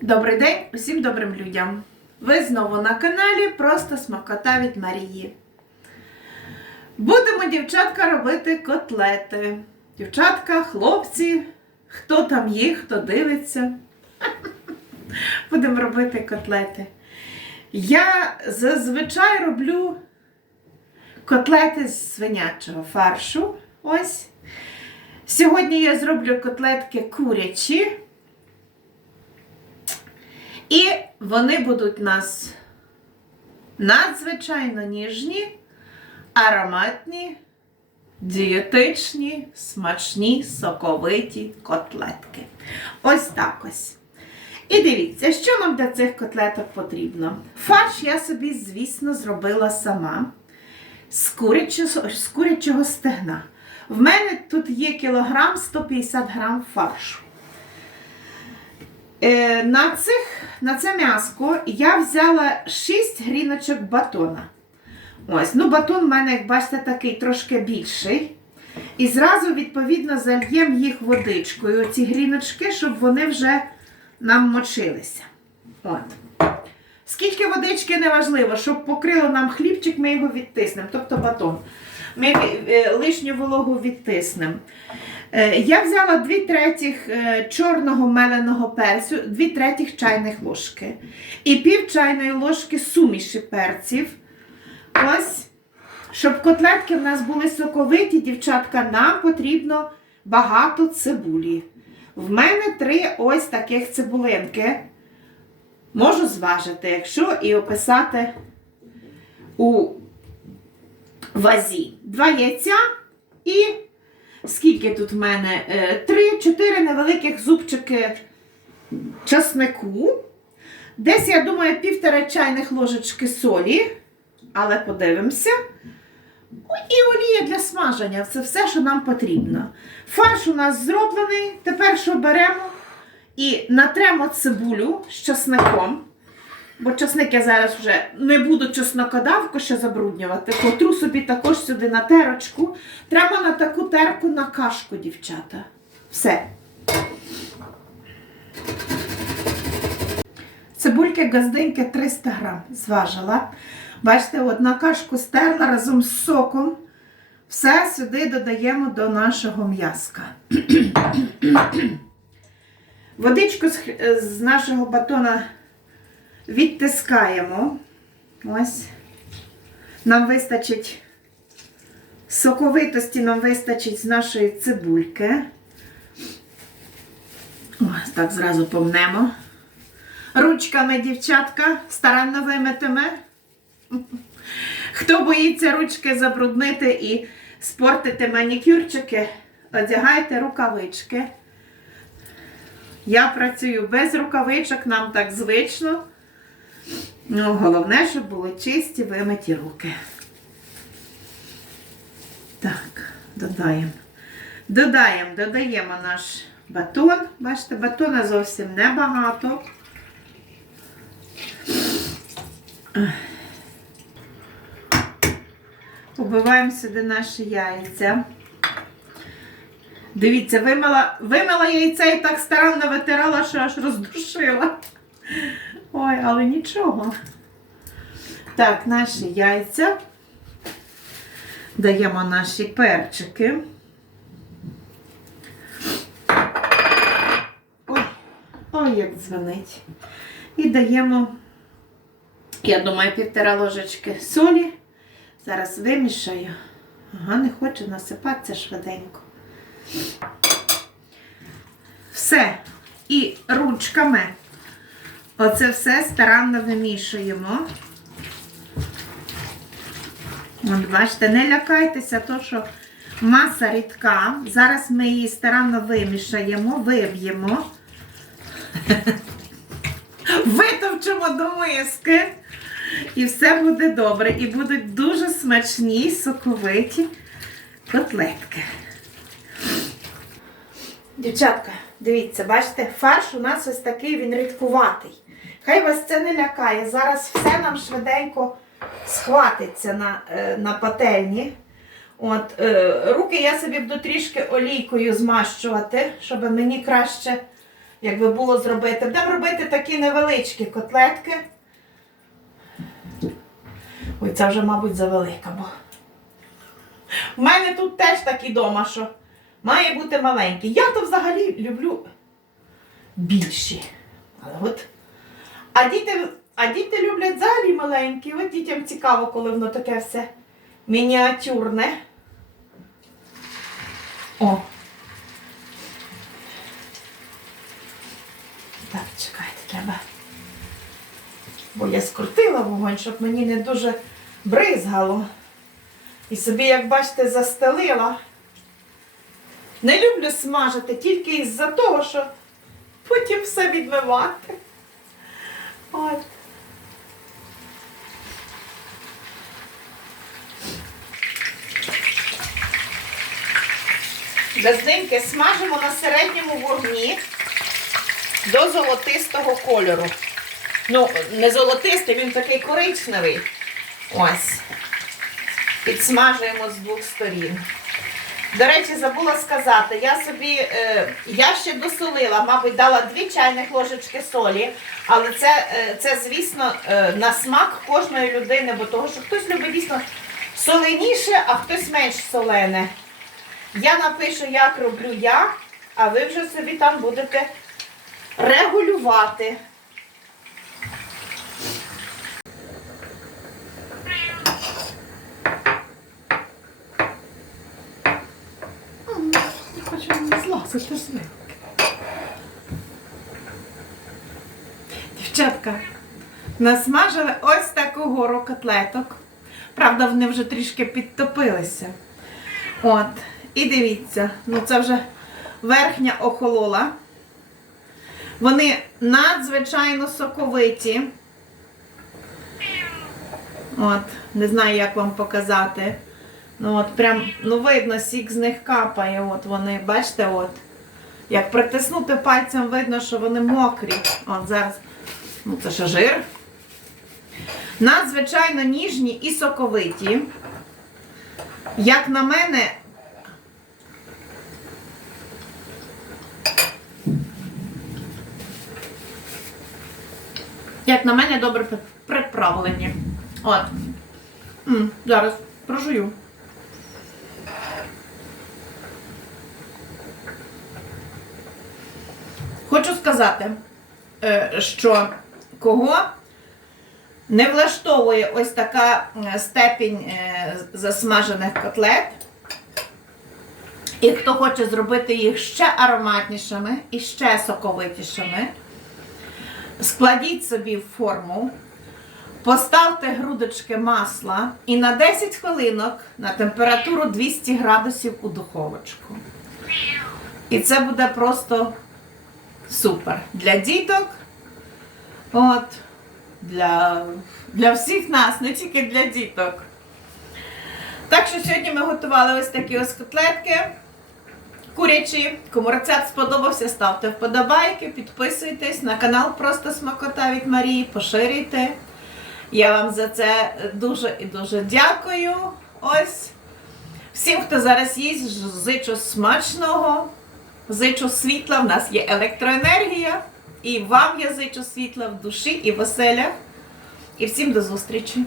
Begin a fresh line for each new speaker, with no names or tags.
Добрий день усім добрим людям! Ви знову на каналі Просто Смакота від Марії. Будемо, дівчатка, робити котлети. Дівчатка, хлопці, хто там є, хто дивиться. Будемо робити котлети. Я зазвичай роблю котлети з свинячого фаршу. Ось. Сьогодні я зроблю котлетки курячі. І вони будуть нас надзвичайно ніжні, ароматні, дієтичні, смачні, соковиті котлетки. Ось так ось. І дивіться, що нам для цих котлеток потрібно. Фарш я собі, звісно, зробила сама з курячого, з курячого стегна. В мене тут є кілограм 150 грам фаршу. Е, на, цих, на це м'яско я взяла 6 гріночок батона. Ось, ну батон в мене, як бачите, такий трошки більший. І зразу, відповідно, зальємо їх водичкою, ці гріночки, щоб вони вже нам мочилися. От. Скільки водички не важливо, щоб покрило нам хлібчик, ми його відтиснемо, тобто батон. Ми е, лишню вологу відтиснемо. Е, Я взяла 2 третіх е, чорного меленого перцю, 2 третіх чайних ложки. І пів чайної ложки суміші перців. Ось, щоб котлетки в нас були соковиті, дівчатка, нам потрібно багато цибулі. В мене три ось таких цибулинки. Можу зважити, якщо і описати у вазі. Два яйця і скільки тут в мене? Е, Три-чотири невеликих зубчики часнику. Десь, я думаю, півтора чайних ложечки солі. Але подивимося. І олія для смаження. Це все, що нам потрібно. Фарш у нас зроблений. Тепер що беремо і натремо цибулю з часником. Бо часник я зараз вже не буду чеснокодавку ще забруднювати. Потру собі також сюди на терочку. Треба на таку терку на кашку, дівчата. Все. Цибульки газдинки 300 грам зважила. Бачите, от на кашку стерла разом з соком. Все сюди додаємо до нашого м'яска. Водичку з нашого батона відтискаємо. Ось. Нам вистачить соковитості, нам вистачить з нашої цибульки. Ось так зразу помнемо. Ручками, дівчатка, старанно вимитиме. Хто боїться ручки забруднити і спортити манікюрчики, одягайте рукавички. Я працюю без рукавичок, нам так звично. Ну, головне, щоб були чисті вимиті руки. Так, додаємо. Додаємо, додаємо наш батон. Бачите, батона зовсім небагато. Убиваємо сюди наші яйця. Дивіться, вимила, вимила яйця і так старанно витирала, що аж роздушила. Ой, але нічого. Так, наші яйця. Даємо наші перчики. Ой, ой, як дзвонить. І даємо, я думаю, півтора ложечки солі. Зараз вимішаю. Ага, не хоче насипатися швиденько. Все. І ручками оце все старанно вимішуємо. От бачите, не лякайтеся, то що маса рідка. Зараз ми її старанно вимішаємо, виб'ємо. Витовчимо до миски. І все буде добре. І будуть дуже смачні, соковиті котлетки. Дівчатка, дивіться, бачите, фарш у нас ось такий він рідкуватий. Хай вас це не лякає. Зараз все нам швиденько схватиться на, е, на пательні. От, е, руки я собі буду трішки олійкою змащувати, щоб мені краще якби було зробити. Будемо робити такі невеличкі котлетки. Ой, це вже, мабуть, завелика, бо. У мене тут теж такі дома, що має бути маленький. Я то взагалі люблю більші. Але от. А діти, а діти люблять взагалі маленькі. От дітям цікаво, коли воно таке все мініатюрне. О. Так, чекайте, треба. Бо я скрутила вогонь, щоб мені не дуже бризгало. І собі, як бачите, застелила. Не люблю смажити тільки із-за того, що потім все відмивати. От. Газдинки смажимо на середньому вогні до золотистого кольору. Ну, не золотистий, він такий коричневий. Ось. Підсмажуємо з двох сторін. До речі, забула сказати, я собі, е, я ще досолила, мабуть, дала дві чайних ложечки солі, але це, е, це звісно, е, на смак кожної людини, бо того, що хтось любить дійсно соленіше, а хтось менш солене. Я напишу, як роблю я, а ви вже собі там будете регулювати. Не хочу злазити з них. Дівчатка, насмажили ось таку гору котлеток. Правда, вони вже трішки підтопилися. От. І дивіться, ну це вже верхня охолола. Вони надзвичайно соковиті. От, не знаю, як вам показати. Ну от прям, ну видно, сік з них капає. От вони, бачите, от. Як притиснути пальцем, видно, що вони мокрі. От зараз. Ну, це ще жир. Надзвичайно ніжні і соковиті. Як на мене, як на мене, добре приправлені. От. М, зараз прожую. Хочу сказати, е, що кого не влаштовує ось така степінь е, засмажених котлет, і хто хоче зробити їх ще ароматнішими і ще соковитішими, складіть собі в форму, поставте грудочки масла і на 10 хвилинок на температуру 200 градусів у духовочку. І це буде просто супер. Для діток, от, для, для всіх нас, не тільки для діток. Так що сьогодні ми готували ось такі ось котлетки курячі. Кому рецепт сподобався, ставте вподобайки, підписуйтесь на канал Просто Смакота від Марії, поширюйте. Я вам за це дуже і дуже дякую. Ось. Всім, хто зараз їсть, зичу смачного, зичу світла. В нас є електроенергія. І вам я зичу світла в душі і в оселях. І всім до зустрічі!